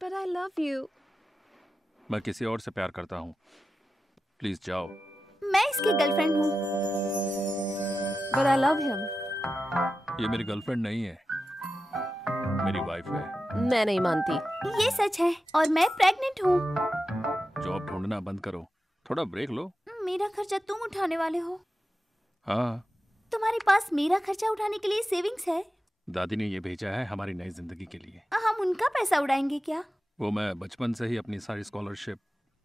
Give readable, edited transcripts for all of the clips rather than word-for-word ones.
But I love you. मैं किसी और से प्यार करता हूँ, प्लीज जाओ। मैं इसकी गर्लफ्रेंड हूँ। But I love him. ये मेरी गर्लफ्रेंड नहीं है, मेरी वाइफ है। मैं नहीं मानती। ये सच है और मैं प्रेग्नेंट हूँ। जॉब ढूंढना बंद करो, थोड़ा ब्रेक लो। मेरा खर्चा तुम उठाने वाले हो। हाँ, तुम्हारे पास मेरा खर्चा उठाने के लिए सेविंग्स है? दादी ने ये भेजा है हमारी नई जिंदगी के लिए। हम उनका पैसा उड़ाएंगे क्या? वो मैं बचपन से ही अपनी सारी स्कॉलरशिप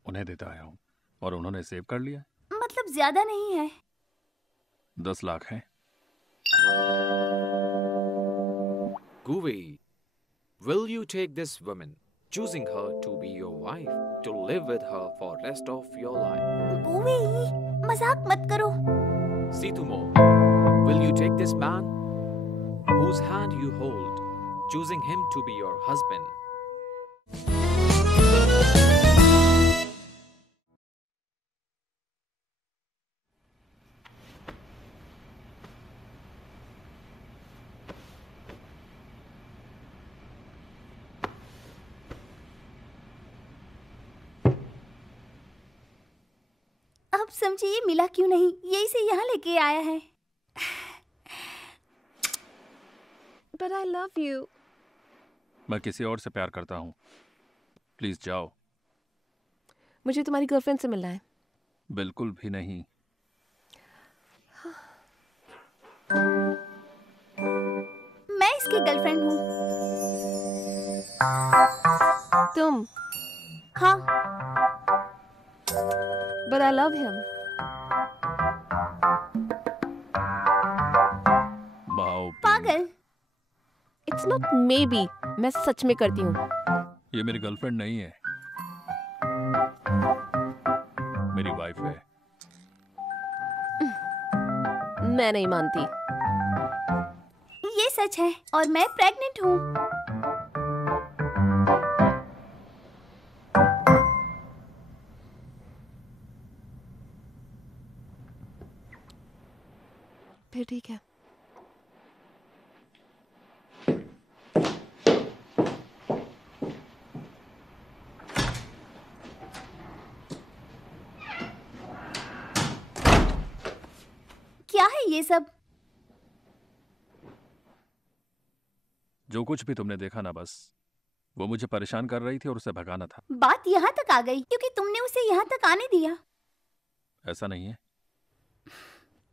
उन्हें देता आया हूँ और उन्होंने सेव कर लिया। मतलब ज्यादा नहीं है। 10 लाख है। Guwei, will you take this woman, choosing her to be your wife, to live with her for rest of your life? गुवे, मजाक मत करो। Situmo, will you take this man, whose hand you hold, choosing him to be your husband? अब समझिए ये मिला क्यों नहीं, ये इसे यहाँ लेके आया है। But I love you. मैं किसी और से प्यार करता हूँ, प्लीज जाओ। मुझे तुम्हारी गर्लफ्रेंड से मिलना है। बिल्कुल भी नहीं। मैं इसकी गर्लफ्रेंड हूँ। तुम? हाँ। But I love him. पागल। It's not maybe. मैं सच में करती हूँ। ये मेरी गर्लफ्रेंड नहीं है, मेरी वाइफ है। मैं नहीं मानती। ये सच है और मैं प्रेग्नेंट हूँ। फिर ठीक है। क्या है ये सब? जो कुछ भी तुमने देखा ना, बस वो मुझे परेशान कर रही थी और उसे भगाना था। बात यहाँ तक आ गई क्योंकि तुमने उसे यहाँ तक आने दिया। ऐसा नहीं है।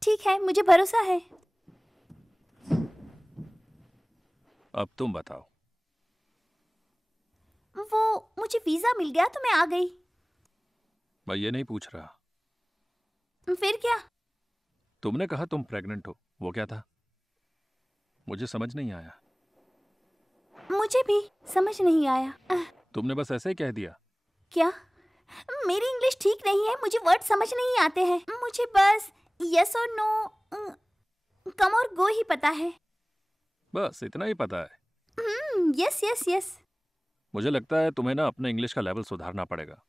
ठीक है, मुझे भरोसा है। अब तुम बताओ। वो मुझे वीजा मिल गया तो मैं आ गई। मैं ये नहीं पूछ रहा। फिर क्या? तुमने कहा तुम प्रेग्नेंट हो, वो क्या था? मुझे समझ नहीं आया। मुझे भी समझ नहीं आया। तुमने बस ऐसे ही कह दिया। क्या? मेरी इंग्लिश ठीक नहीं है, मुझे वर्ड समझ नहीं आते हैं। मुझे बस यस और नो, कम और गो ही पता है। बस इतना ही पता है? Yes yes yes. मुझे लगता है तुम्हें ना अपने इंग्लिश का लेवल सुधारना पड़ेगा।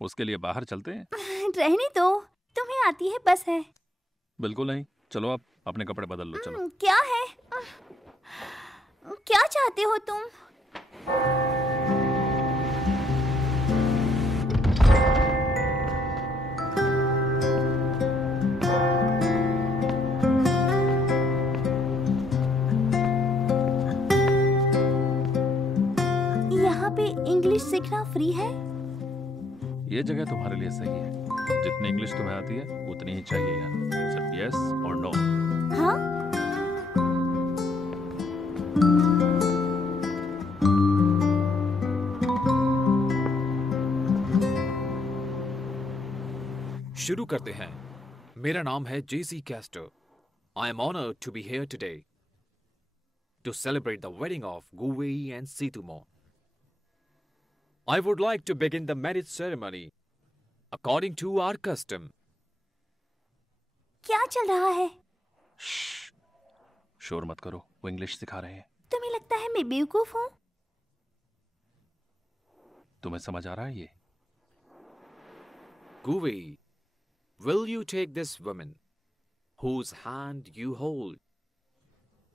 उसके लिए बाहर चलते हैं? रहने दो, तुम्हें आती है बस है। बिल्कुल नहीं। चलो आप अपने कपड़े बदल लो। चलो। क्या है? क्या चाहते हो तुम? यहाँ पे इंग्लिश सीखना फ्री है? ये जगह तुम्हारे लिए सही है। जितनी इंग्लिश तुम्हें आती है उतनी ही चाहिए यहाँ। सिर्फ यस और नो। हाँ? शुरू करते हैं। मेरा नाम है जेसी castor. I am honored to be here today to celebrate the wedding of Guwei and Situmo. I would like to begin the marriage ceremony according to our custom. क्या चल रहा है? शोर मत करो, वो इंग्लिश सिखा रहे हैं। तुम्हें लगता है मैं बेवकूफ हूँ? तुम्हें समझ आ रहा है ये? Guwei, will you take this woman, whose hand you hold,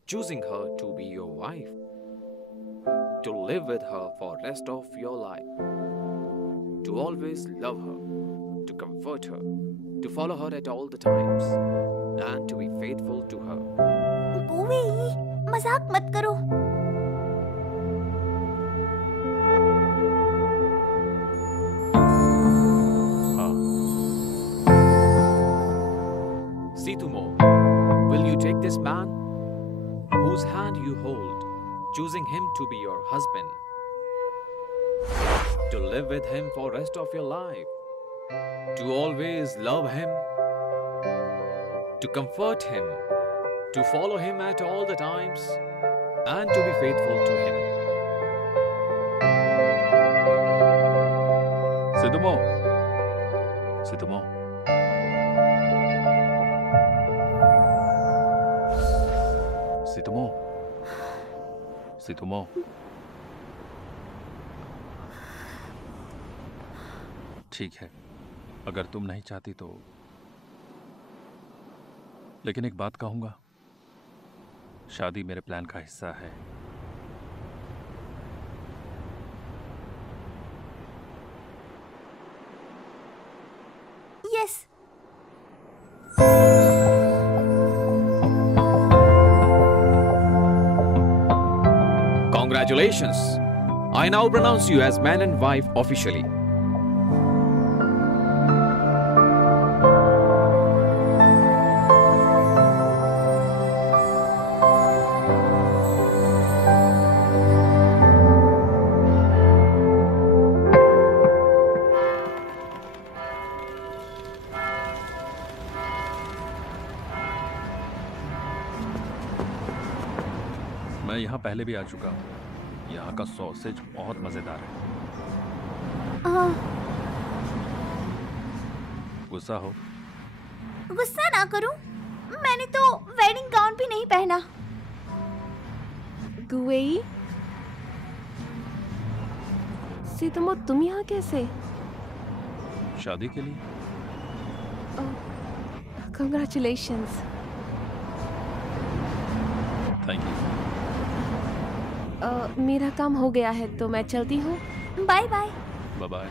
choosing her to be your wife, to live with her for rest of your life, to always love her, to comfort her, to follow her at all the times, and to be faithful to her. Bouvier, मजाक मत करो। हाँ, Situmo, will you take this man, whose hand you hold, choosing him to be your husband, to live with him for rest of your life, to always love him, to comfort him, to follow him at all the times, and to be faithful to him? सितुमो, सितुमो, सितुमो, सितुमो। ठीक है, अगर तुम नहीं चाहती तो, लेकिन एक बात कहूंगा, शादी मेरे प्लान का हिस्सा है। Yes. Congratulations! I now pronounce you as man and wife officially. मैं यहाँ पहले भी आ चुका हूँ। यहाँ का सॉसेज बहुत मजेदार है। गुस्सा हो? गुस्सा ना करूं, मैंने तो वेडिंग गाउन भी नहीं पहना। गुवेई, सितुमो, तुम यहाँ कैसे? शादी के लिए। कंग्रेचुलेशंस। Thank you. मेरा काम हो गया है तो मैं चलती हूँ। Bye bye. Bye bye.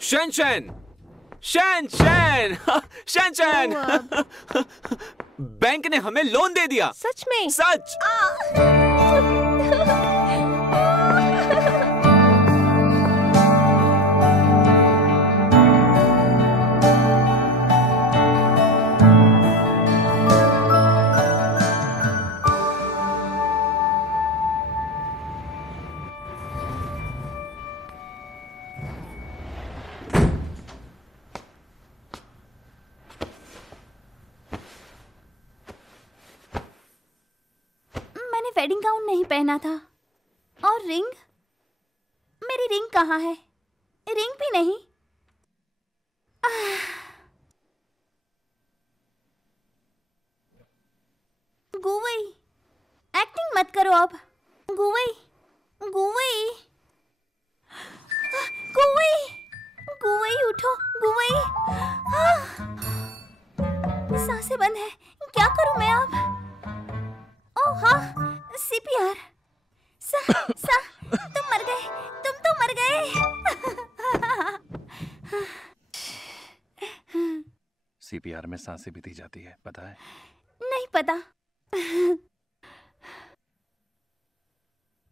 शेन शेन शेन बैंक ने हमें लोन दे दिया। सच में? सच। वेडिंग गाउन नहीं पहना था। और रिंग? मेरी रिंग कहाँ है? रिंग भी नहीं। गुवई, एक्टिंग मत करो अब। गुवई, गुवई, गुवई, गुवई उठो, गुवई। सांसें बंद है, क्या करूं मैं अब? ओह हाँ, सीपीआर। तुम मर गए, तुम तो मर गए। सीपीआर में सांसें भी दी जाती है, पता है? नहीं पता।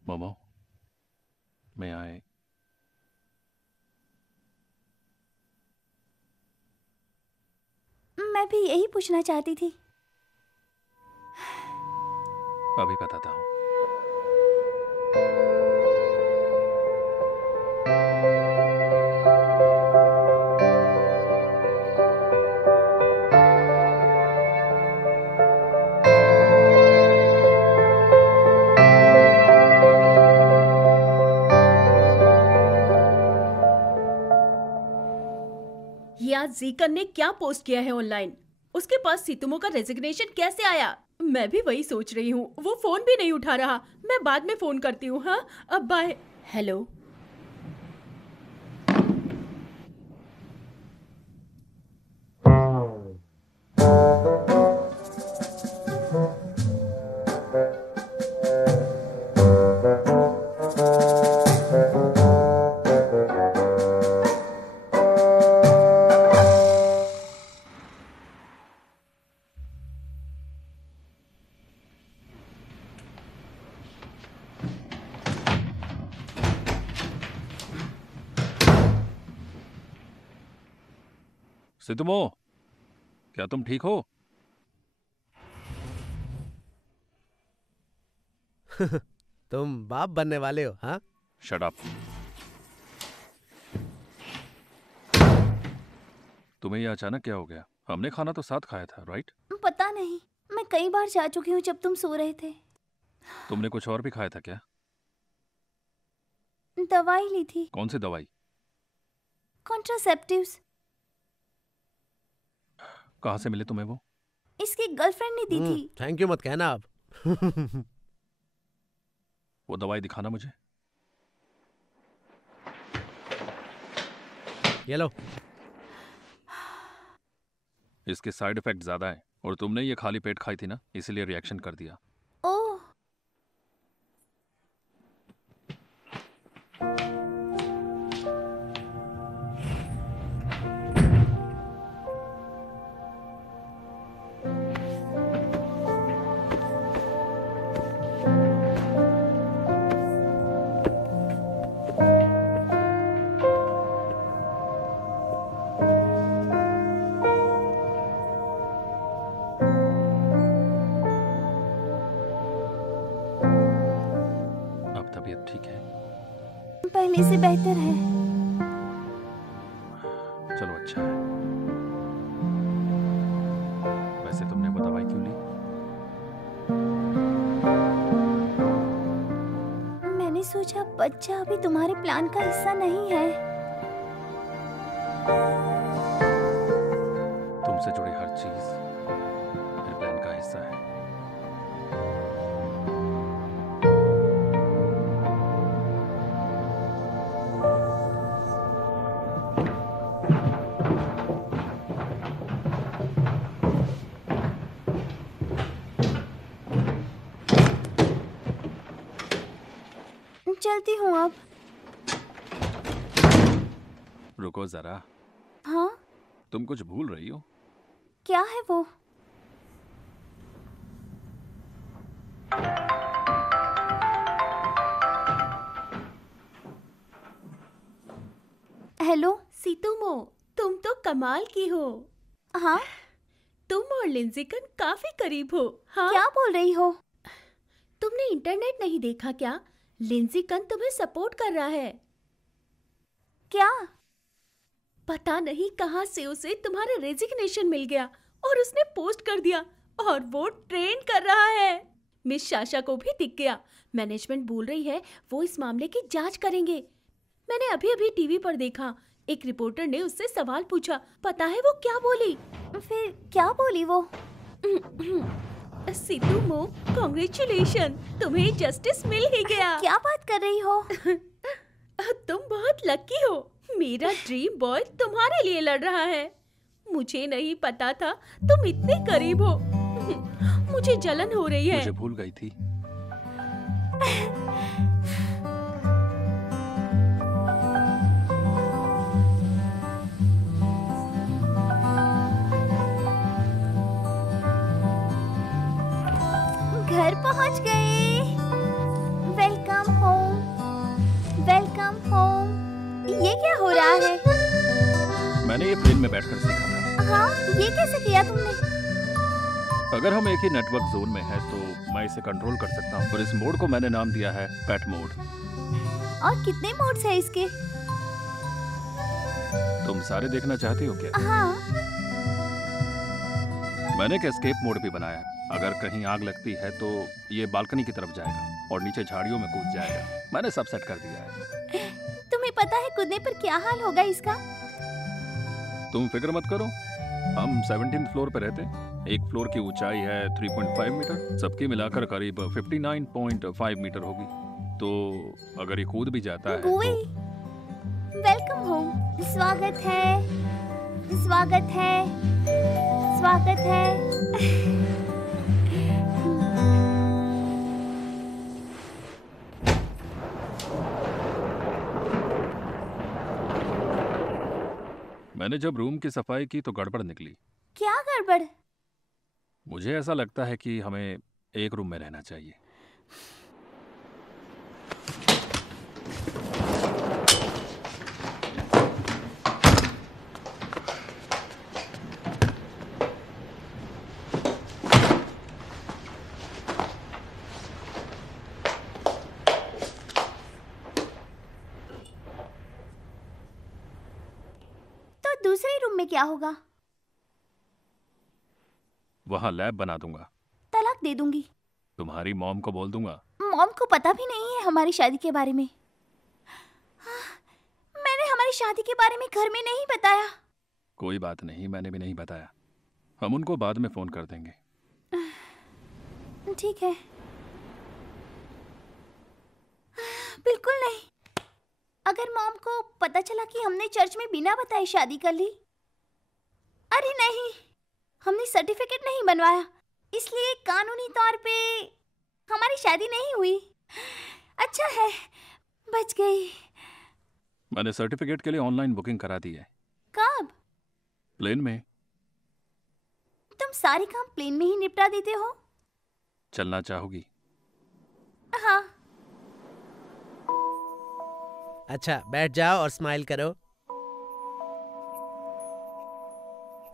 मोमो, मैं आए। मैं भी यही पूछना चाहती थी। अभी बताता हूँ। जीकन ने क्या पोस्ट किया है ऑनलाइन? उसके पास सीतुमो का रेजिग्नेशन कैसे आया? मैं भी वही सोच रही हूँ। वो फोन भी नहीं उठा रहा। मैं बाद में फोन करती हूँ। हाँ, अब बाय। हेलो। सितुमो, क्या तुम ठीक हो? तुम बाप बनने वाले हो, हाँ? Shut up. तुम्हें ये अचानक क्या हो गया? हमने खाना तो साथ खाया था, राइट? पता नहीं, मैं कई बार जा चुकी हूँ जब तुम सो रहे थे। तुमने कुछ और भी खाया था क्या? दवाई ली थी। कौन सी दवाई? कॉन्ट्रासेप्टिव्स। कहाँ से मिले तुम्हें वो? इसकी गर्लफ्रेंड ने दी थी। थैंक यू मत कहना आप। वो दवाई दिखाना मुझे। ये लो। इसके साइड इफेक्ट ज्यादा है और तुमने ये खाली पेट खाई थी ना, इसीलिए रिएक्शन कर दिया। ओह। ठीक है, पहले से बेहतर है। चलो अच्छा है। वैसे तुमने वो दवाई क्यों ली? मैंने सोचा बच्चा अभी तुम्हारे प्लान का हिस्सा नहीं है। तुमसे जुड़ी हर चीज मेरे प्लान का हिस्सा है। चलती हूँ अब। रुको जरा। हाँ? तुम कुछ भूल रही हो। क्या है वो? हेलो सीतुमो, तुम तो कमाल की हो। हाँ? तुम और लिंजिकन काफी करीब हो। हाँ? क्या बोल रही हो? तुमने इंटरनेट नहीं देखा क्या? लिंजिकन तुम्हें सपोर्ट कर रहा है। क्या? पता नहीं कहां से उसे तुम्हारा रेजिग्नेशन मिल गया और उसने पोस्ट कर दिया और वो ट्रेंड कर रहा है। मिस शाशा को भी दिख गया। मैनेजमेंट बोल रही है वो इस मामले की जांच करेंगे। मैंने अभी टीवी पर देखा, एक रिपोर्टर ने उससे सवाल पूछा। पता है वो क्या बोली? फिर क्या बोली वो? सीतुमो, कांग्रेचुलेशन, तुम्हें जस्टिस मिल ही गया। क्या बात कर रही हो? तुम बहुत लकी हो। मेरा ड्रीम बॉय तुम्हारे लिए लड़ रहा है। मुझे नहीं पता था तुम इतने करीब हो। मुझे जलन हो रही है। मुझे भूल गई थी। घर पहुंच गए। Welcome home, welcome home. ये क्या हो रहा है? मैंने ये प्लेन में बैठकर सीखा था। हाँ, ये कैसे किया तुमने? अगर हम एक ही नेटवर्क जोन में हैं तो मैं इसे कंट्रोल कर सकता हूँ और इस मोड को मैंने नाम दिया है पेट मोड। और कितने मोड्स है इसके? तुम सारे देखना चाहती हो क्या? हाँ। मैंने एक एस्केप मोड भी बनाया है। अगर कहीं आग लगती है तो ये बालकनी की तरफ जाएगा और नीचे झाड़ियों में कूद जाएगा। मैंने सब सेट कर दिया है। तुम्हें पता है कूदने पर क्या हाल होगा इसका? तुम फिक्र मत करो, हम 17th फ्लोर पे रहते हैं। एक फ्लोर की ऊंचाई है 3.5 मीटर, सबकी मिलाकर करीब 59.5 मीटर होगी। तो अगर ये कूद भी जाता है गुवे, तो... वेलकम होम। स्वागत है, स्वागत है, स्वागत है। मैंने जब रूम की सफाई की तो गड़बड़ निकली। क्या गड़बड़? मुझे ऐसा लगता है कि हमें एक रूम में रहना चाहिए। दूसरे रूम में क्या होगा? वहां लैब बना दूंगा। तलाक दे दूंगी। तुम्हारी मॉम को बोल दूंगा। मॉम को पता भी नहीं है हमारी शादी के बारे में। मैंने हमारी शादी के बारे में घर में नहीं बताया। कोई बात नहीं, मैंने भी नहीं बताया। हम उनको बाद में फोन कर देंगे। ठीक है। बिल्कुल नहीं। अगर मॉम को पता चला कि हमने चर्च में बिना बताए शादी कर ली। अरे नहीं, हमने सर्टिफिकेट नहीं बनवाया, इसलिए कानूनी तौर पे हमारी शादी नहीं हुई। अच्छा है, बच गई। मैंने सर्टिफिकेट के लिए ऑनलाइन बुकिंग करा दी है। कब? प्लेन में। तुम सारे काम प्लेन में ही निपटा देते हो? चलना चाहोगी? हाँ। अच्छा, बैठ जाओ और स्माइल करो।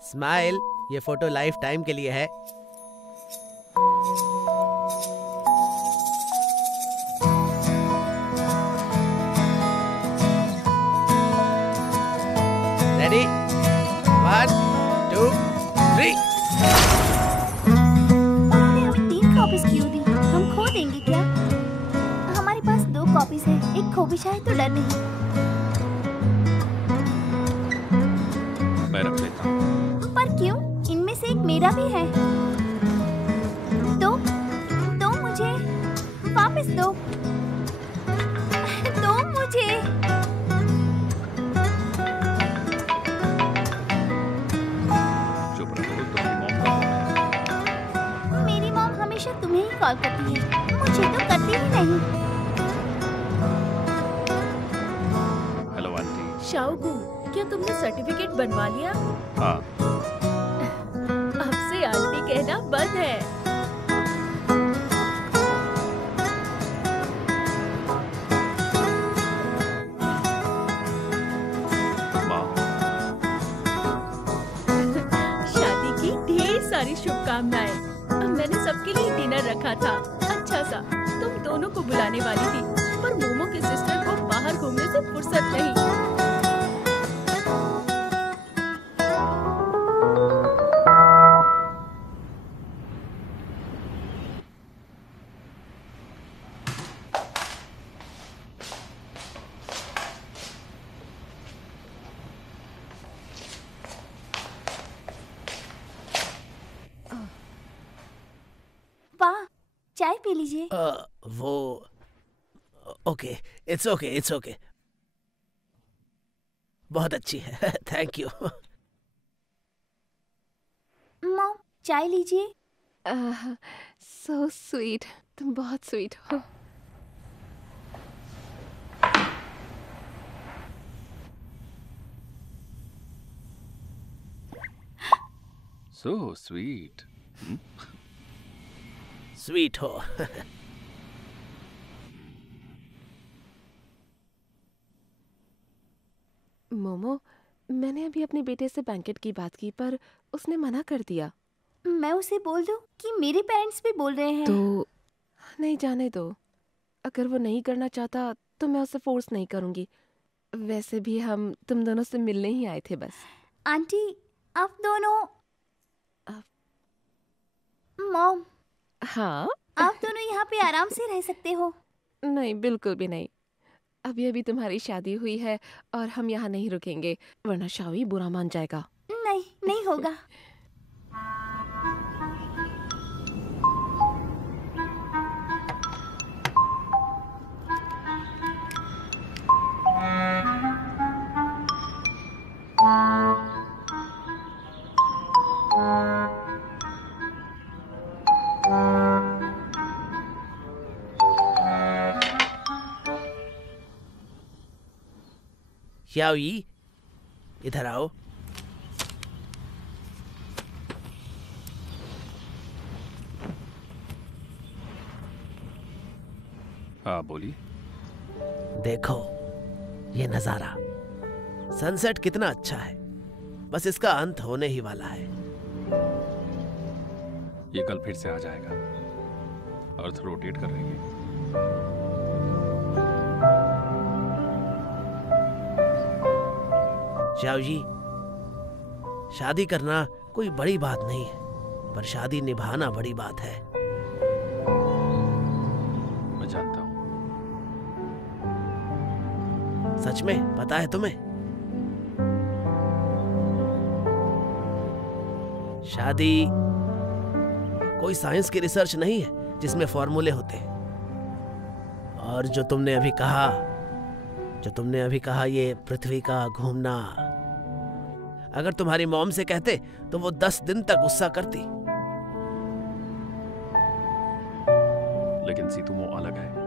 स्माइल। ये फोटो लाइफ टाइम के लिए है। रेडी? 1 2 3। उन्होंने हमें 3 कॉपीज क्यों दी? हम खो देंगे क्या? हमारे पास 2 कॉपीज है, एक खो भी जाए तो डर नहीं। मैं रख लेता हूँ। पर क्यों? इनमें से एक मेरा भी है। दो मुझे वापस दो। दो मुझे। चुप रहो, तुम्हारी मॉम का फोन है। मेरी मॉम हमेशा तुम्हें ही कॉल करती है, मुझे तो करती ही नहीं। Hello aunty. शाओगू, क्या तुमने सर्टिफिकेट बनवा लिया? हाँ। अब से आंटी कहना बंद है। माँ। शादी की ढेर सारी शुभकामनाएं। मैंने सबके लिए डिनर रखा था, अच्छा सा। तुम दोनों को बुलाने वाली थी, पर मोमो की सिस्टर को बाहर घूमने से फुर्सत नहीं। चाय पी लीजिए। वो okay, it's okay, it's okay. बहुत अच्छी है, थैंक यू। मॉम, चाय लीजिए। सो स्वीट, तुम बहुत स्वीट हो। So sweet. स्वीट हो। मोमो, मैंने अभी अपने बेटे से बैंकेट की बात की पर उसने मना कर दिया। मैं उसे बोल दूं कि मेरे पेरेंट्स भी बोल रहे हैं? तो नहीं, जाने दो। अगर वो नहीं करना चाहता तो मैं उसे फोर्स नहीं करूंगी। वैसे भी हम तुम दोनों से मिलने ही आए थे बस। आंटी, आप दोनों अब- मॉम, हाँ? आप दोनों यहाँ पे आराम से रह सकते हो। नहीं, बिल्कुल भी नहीं। अभी अभी तुम्हारी शादी हुई है और हम यहाँ नहीं रुकेंगे, वरना शावी बुरा मान जाएगा। नहीं, नहीं होगा। याओई, इधर आओ। हाँ बोलिए। देखो ये नजारा, सनसेट कितना अच्छा है। बस इसका अंत होने ही वाला है। ये कल फिर से आ जाएगा। अर्थ रोटेट कर रही है। श्याव जी, शादी करना कोई बड़ी बात नहीं है, पर शादी निभाना बड़ी बात है। मैं जानता हूँ। सच में पता है तुम्हें? शादी कोई साइंस की रिसर्च नहीं है जिसमें फॉर्मूले होते हैं। और जो तुमने अभी कहा ये पृथ्वी का घूमना, अगर तुम्हारी मॉम से कहते तो वो 10 दिन तक गुस्सा करती। लेकिन सीतुमो अलग है।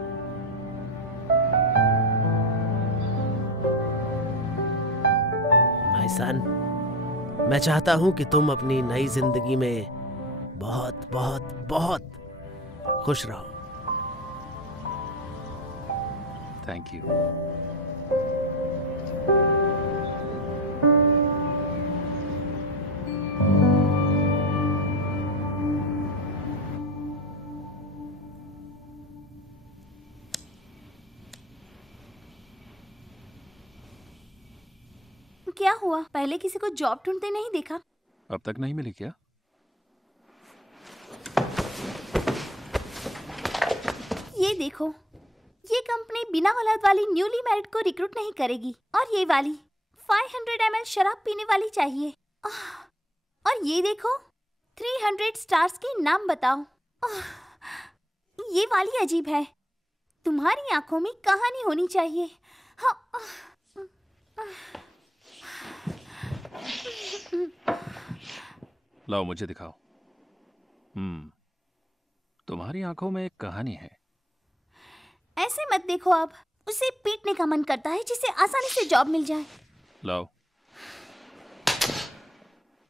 माय सन, मैं चाहता हूं कि तुम अपनी नई जिंदगी में बहुत बहुत बहुत खुश रहो। Thank you. क्या हुआ? पहले किसी को जॉब ढूंढते नहीं देखा? अब तक नहीं मिली क्या? ये देखो, ये कंपनी बिना औलाद वाली न्यूली मैरिड को रिक्रूट नहीं करेगी। और ये वाली 500 ml शराब पीने वाली चाहिए। और ये देखो, 300 स्टार्स के नाम बताओ। ये वाली अजीब है। तुम्हारी आंखों में कहानी होनी चाहिए। लाओ मुझे दिखाओ। तुम्हारी आंखों में एक कहानी है। ऐसे मत देखो, अब उसे पीटने का मन करता है जिससे आसानी से जॉब मिल जाए। लाओ।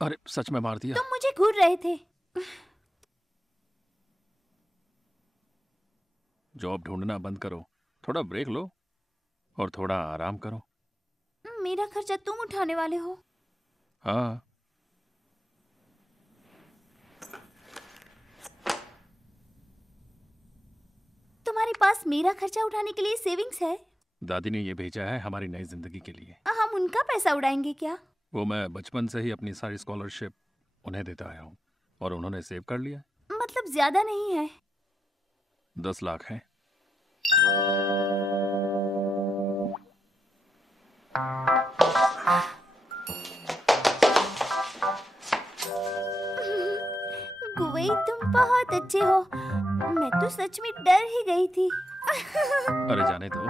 अरे सच में मार दिया। तुम मुझे घूर रहे थे। जॉब ढूंढना बंद करो, थोड़ा ब्रेक लो और थोड़ा आराम करो। मेरा खर्चा तुम उठाने वाले हो। हाँ। तुम्हारे पास मेरा खर्चा उठाने के लिए सेविंग्स है? दादी ने ये भेजा है हमारी नई जिंदगी के लिए। हम उनका पैसा उड़ाएंगे क्या? वो मैं बचपन से ही अपनी सारी स्कॉलरशिप उन्हें देता आया हूँ और उन्होंने सेव कर लिया। मतलब ज्यादा नहीं है? 10 लाख है। गुवई, तुम बहुत अच्छे हो। मैं तो सच में डर ही गई थी। अरे जाने दो।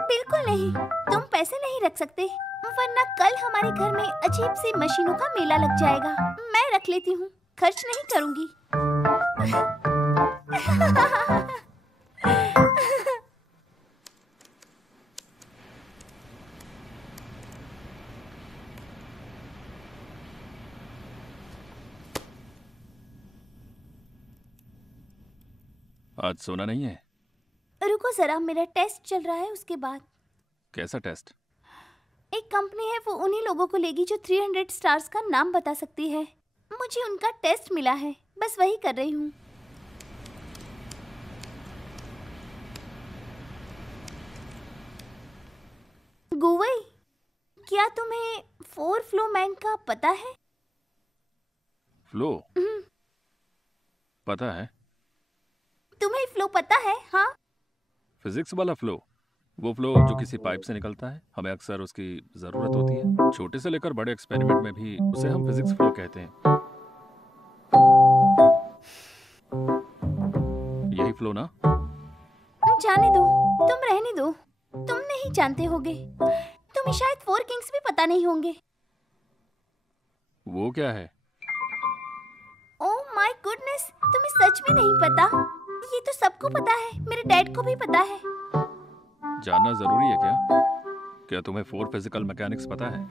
बिल्कुल नहीं, तुम पैसे नहीं रख सकते, वरना कल हमारे घर में अजीब सी मशीनों का मेला लग जाएगा। मैं रख लेती हूँ, खर्च नहीं करूँगी। आज सोना नहीं है? रुको जरा, मेरा टेस्ट चल रहा है, उसके बाद। कैसा टेस्ट? एक कंपनी है, वो उन्हीं लोगों को लेगी जो 300 स्टार्स का नाम बता सकती है। मुझे उनका टेस्ट मिला है, बस वही कर रही हूँ। गुवई, क्या तुम्हें 4 फ्लो मैन का पता है? फ्लो पता है? तुम्हें फ्लो पता है? हाँ। फिजिक्स वाला फ्लो, वो फ्लो जो किसी पाइप से निकलता है। हमें अक्सर उसकी जरूरत होती है, छोटे से लेकर बड़े एक्सपेरिमेंट में भी उसे हम फिजिक्स फ्लो कहते हैं। यही फ्लो ना? जाने दो, तुम रहने दो। तुम नहीं जानते होगे, तुम्हें शायद 4 किंग्स भी पता नहीं होंगे। वो क्या है? ओह माय गुडनेस, तुम्हें सच में नहीं पता? ये तो सबको पता है, मेरे डैड को भी पता है। जानना जरूरी है क्या? क्या तुम्हें 4 फिजिकल मैकेनिक्स पता है?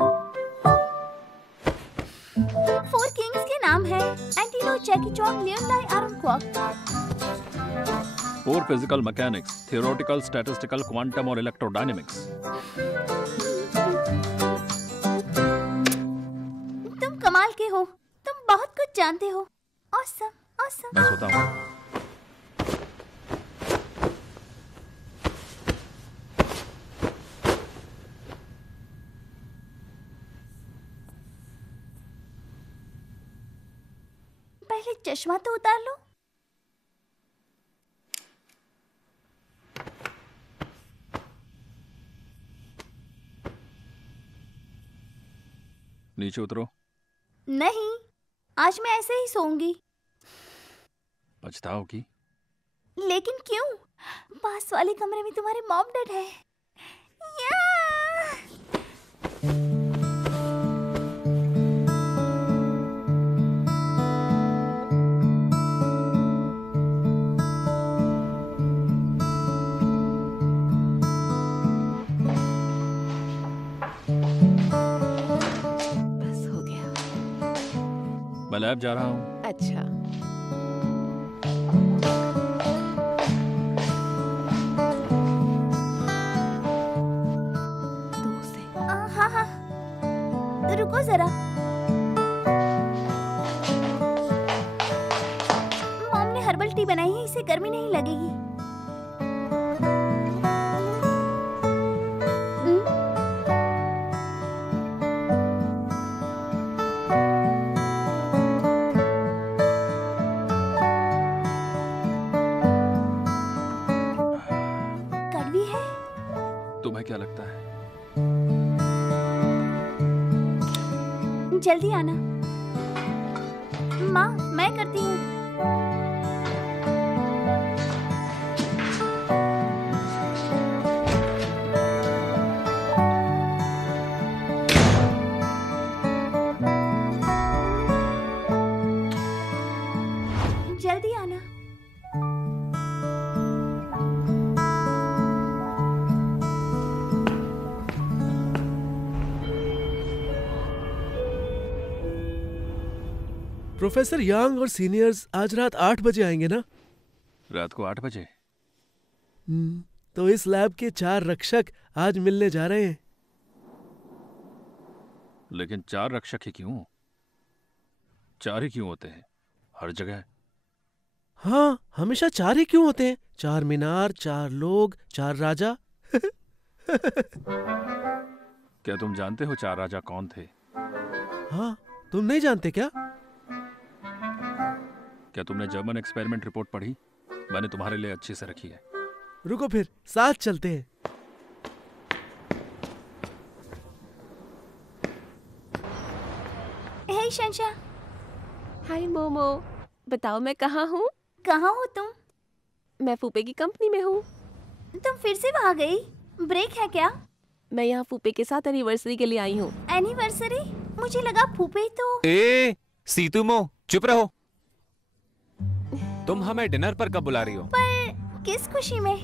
4 किंग्स के नाम है Andy Lau, Jacky Cheung, Leon Lai, Aaron क्वार्क। 4 physical mechanics, theoretical, statistical, quantum और इलेक्ट्रोडायनेमिक्स। तुम कमाल के हो, तुम बहुत कुछ जानते हो। Awesome, awesome. मैं सोता हूँ। पहले चश्मा तो उतार लो। नीचे उतरो। नहीं, आज मैं ऐसे ही सोऊंगी। पछताओगी? लेकिन क्यों? पास वाले कमरे में तुम्हारे मॉम डैड है। या! बस हो गया। मैं लैब जा रहा हूँ। अच्छा, हाँ हाँ, रुको जरा। मॉम ने हर्बल टी बनाई है, इसे गर्मी नहीं लगेगी। कड़वी है। तुम्हें क्या लगता है? जल्दी आना। माँ, मैं करती हूँ। जल्दी आना। प्रोफेसर यांग और सीनियर्स आज रात 8 बजे आएंगे ना? रात को 8 बजे? तो इस लैब के 4 रक्षक आज मिलने जा रहे हैं। लेकिन 4 रक्षक ही क्यों? 4 ही क्यों होते हैं हर जगह? हाँ, हमेशा 4 ही क्यों होते हैं? 4 मीनार, 4 लोग, 4 राजा। क्या तुम जानते हो 4 राजा कौन थे? हाँ, तुम नहीं जानते क्या? क्या तुमने जर्मन एक्सपेरिमेंट रिपोर्ट पढ़ी? मैंने तुम्हारे लिए अच्छे से रखी है। रुको फिर साथ चलते हैं। हे शंशा। हाय मोमो, बताओ मैं कहाँ हूँ? कहाँ हो तुम? मैं फूपे की कंपनी में हूँ। तुम फिर से वहाँ गई? ब्रेक है क्या? मैं यहाँ फूपे के साथ एनिवर्सरी के लिए आई हूँ। एनिवर्सरी? मुझे लगा फूफे तो। ए सीतुमो, चुप रहो। तुम हमें डिनर पर कब बुला रही हो? पर किस खुशी में?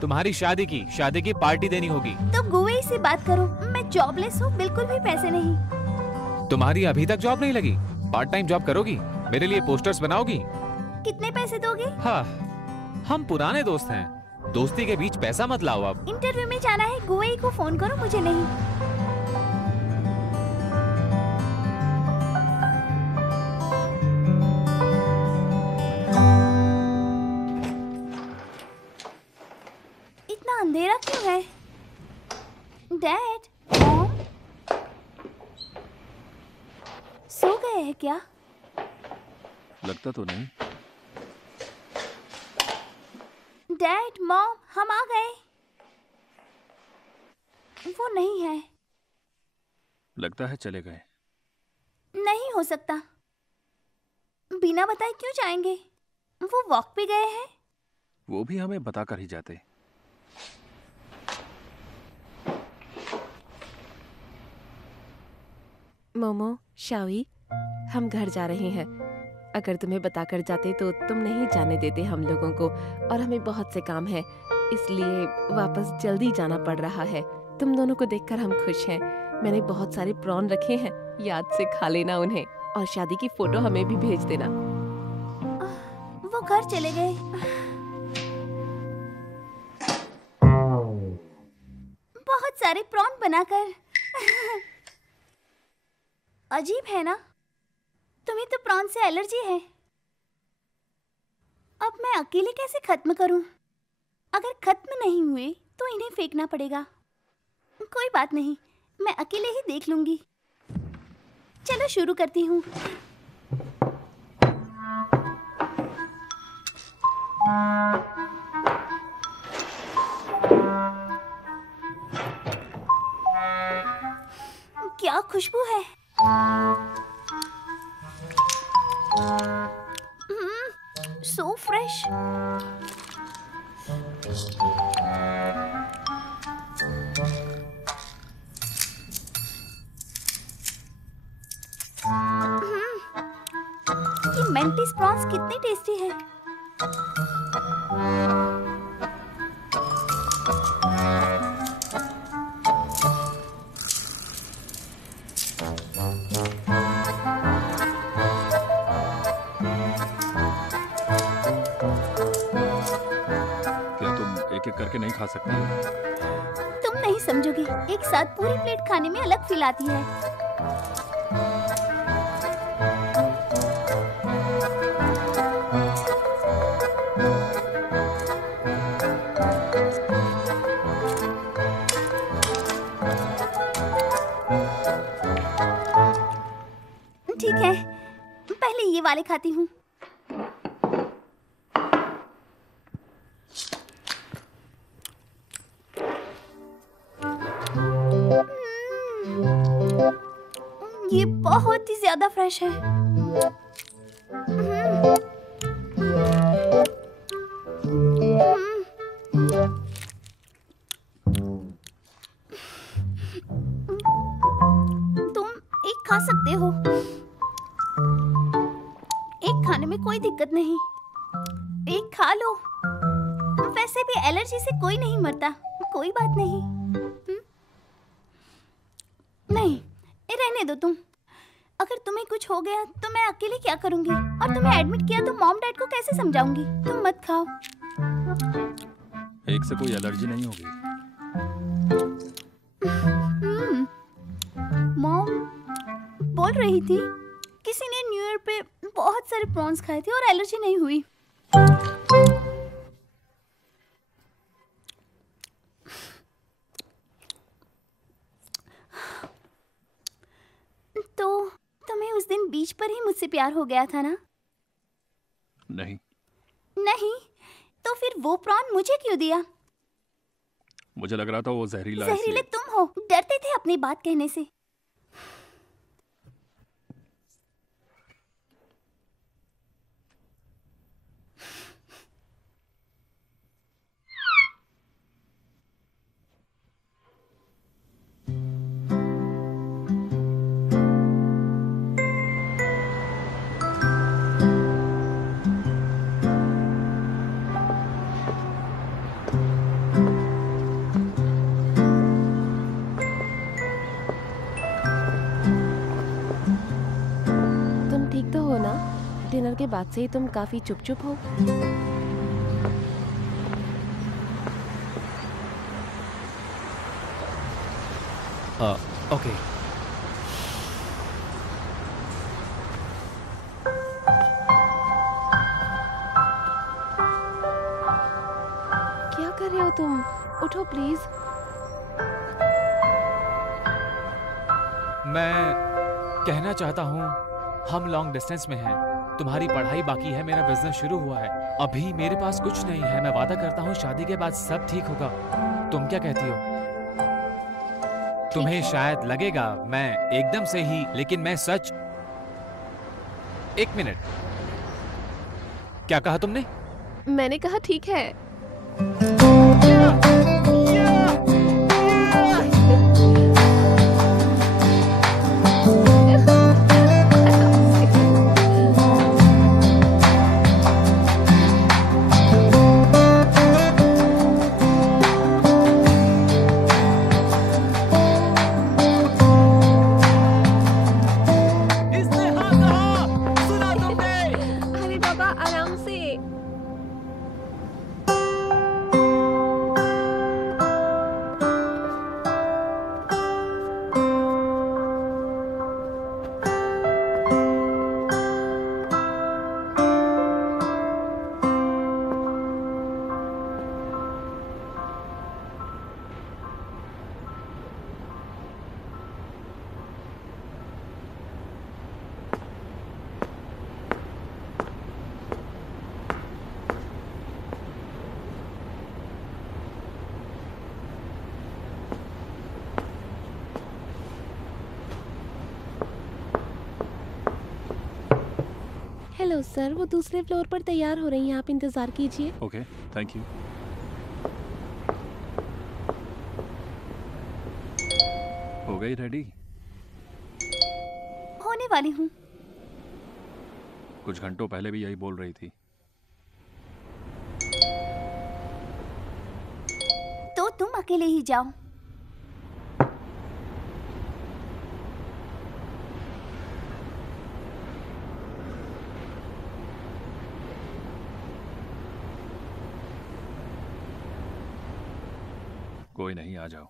तुम्हारी शादी की पार्टी देनी होगी। तो गुवे से बात करो। मैं जॉबलेस हूँ, बिल्कुल भी पैसे नहीं। तुम्हारी अभी तक जॉब नहीं लगी? पार्ट टाइम जॉब करोगी? मेरे लिए पोस्टर्स बनाओगी? कितने पैसे दोगे? हाँ, हम पुराने दोस्त हैं, दोस्ती के बीच पैसा मत लाओ। अब इंटरव्यू में जाना है, गुवे को फोन करो, मुझे नहीं। डैड, मॉम सो गए हैं क्या? लगता तो नहीं। डैड, मॉम, हम आ गए। वो नहीं है। लगता है चले गए। नहीं हो सकता, बिना बताए क्यों जाएंगे? वो वॉक पे गए हैं। वो भी हमें बताकर ही जाते। मोमो, शावी, हम घर जा रहे हैं। अगर तुम्हें बताकर जाते तो तुम नहीं जाने देते हम लोगों को, और हमें बहुत से काम है, इसलिए वापस जल्दी जाना पड़ रहा है। तुम दोनों को देखकर हम खुश हैं। मैंने बहुत सारे प्रॉन रखे हैं, याद से खा लेना उन्हें, और शादी की फोटो हमें भी भेज देना। वो घर चले गए। बहुत सारे प्रॉन बनाकर। अजीब है ना? तुम्हें तो प्रॉन से एलर्जी है। अब मैं अकेले कैसे खत्म करूं? अगर खत्म नहीं हुए तो इन्हें फेंकना पड़ेगा। कोई बात नहीं, मैं अकेले ही देख लूंगी। चलो शुरू करती हूँ। क्या खुशबू है। So fresh. ये मेंटिस प्रॉन्स कितनी टेस्टी है। क्या तुम एक एक करके नहीं खा सकती? तुम नहीं समझोगे, एक साथ पूरी प्लेट खाने में अलग फील आती है। ठीक है, पहले ये वाले खाती हूँ। ये बहुत ही ज्यादा फ्रेश है। तुम एक खा सकते हो। एक खाने में कोई दिक्कत नहीं, एक खा लो। वैसे भी एलर्जी से कोई नहीं मरता, कोई बात नहीं। नहीं, रहने दो तुम। अगर तुम्हें कुछ हो गया तो मैं अकेले क्या करूंगी? और तुम्हें एडमिट किया तो मॉम डैड को कैसे समझाऊंगी? तुम मत खाओ। एक से कोई एलर्जी नहीं होगी। मॉम बोल रही थी किसी ने न्यू ईयर पे बहुत सारे प्रॉन्स खाए थे और एलर्जी नहीं हुई। तो तुम्हें उस दिन बीच पर ही मुझसे प्यार हो गया था ना? नहीं। नहीं तो फिर वो प्रॉन मुझे क्यों दिया? मुझे लग रहा था वो जहरीला है, जहरीले इसलिए। तुम हो, डरते थे अपनी बात कहने से। तुम ठीक तो हो ना? डिनर के बाद से ही तुम काफी चुप हो। ओके। क्या कर रहे हो तुम? उठो प्लीज। मैं कहना चाहता हूँ हम लॉन्ग डिस्टेंस में हैं। तुम्हारी पढ़ाई बाकी है, मेरा बिजनेस शुरू हुआ है। अभी मेरे पास कुछ नहीं है। मैं वादा करता हूँ शादी के बाद सब ठीक होगा। तुम क्या कहती हो? तुम्हें शायद लगेगा मैं एकदम से ही, लेकिन मैं सच। एक मिनट, क्या कहा तुमने? मैंने कहा ठीक है। इसने हाँ कहा, सुना तुमने? अरे बाबा आराम से। हेलो सर, वो दूसरे फ्लोर पर तैयार हो रही हैं, आप इंतजार कीजिए। Okay, thank you. हो गई रेडी? होने वाली हूँ। कुछ घंटों पहले भी यही बोल रही थी। तो तुम अकेले ही जाओ। कोई नहीं, आ जाओ।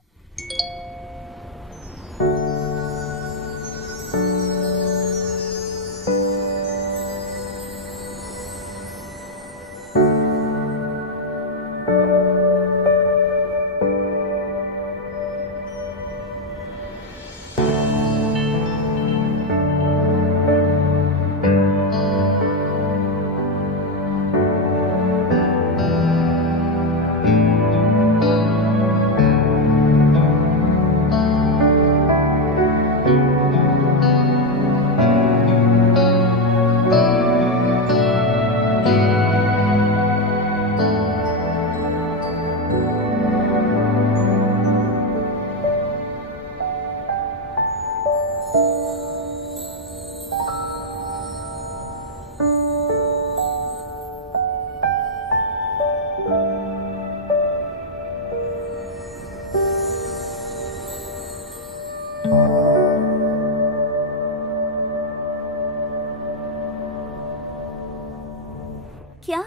क्या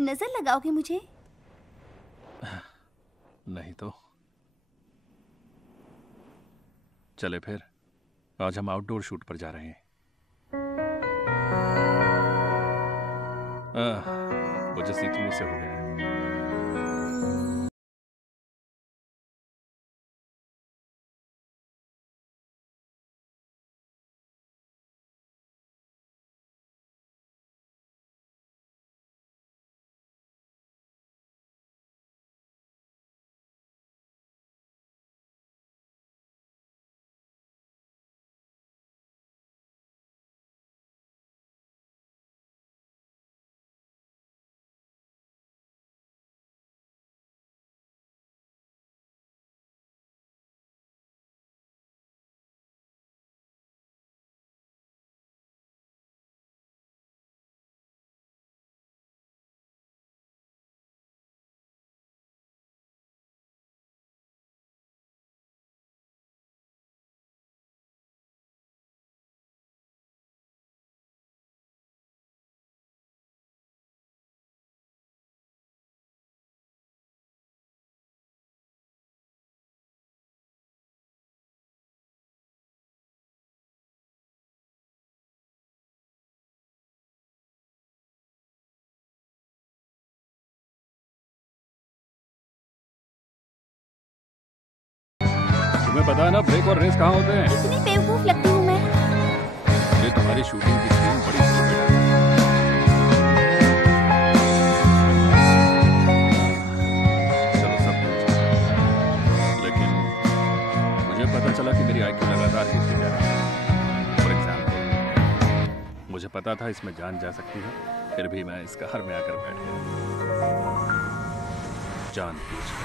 नजर लगाओगे मुझे? नहीं तो चले फिर। आज हम आउटडोर शूट पर जा रहे हैं। मुझे सीतू से हो गया है। तुम्हें पता है ना ब्रेक और रेस कहाँ होते हैं? इतनी बेवकूफ लगती हूँ मैं। ये तुम्हारी शूटिंग की स्क्रीन बड़ी stupid है। चलो सब कुछ, लेकिन मुझे पता चला कि मेरी IQ लगातार गिरती जा रही है। फॉर एग्जाम्पल, मुझे पता था इसमें जान जा सकती है, फिर भी मैं इस कार में आकर बैठ गया जानबूझकर।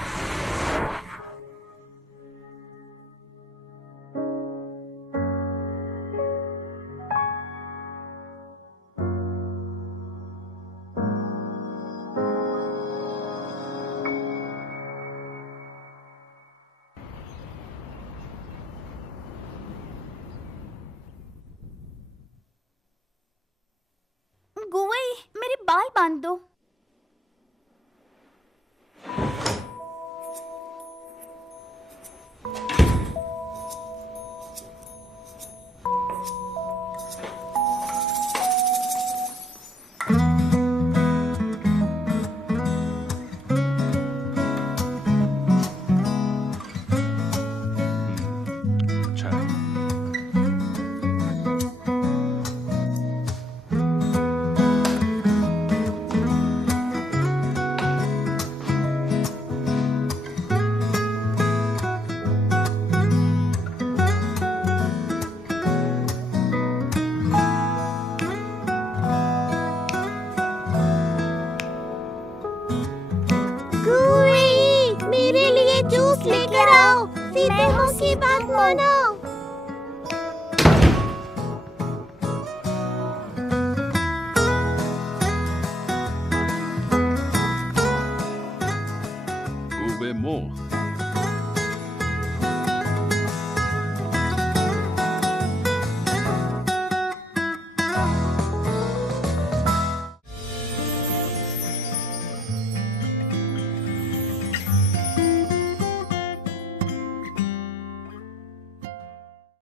गुवई, मेरे बाल बांध दो। अच्छा है। गुवई, मेरे लिए जूस लेकर आओ। सीते की बात मानो।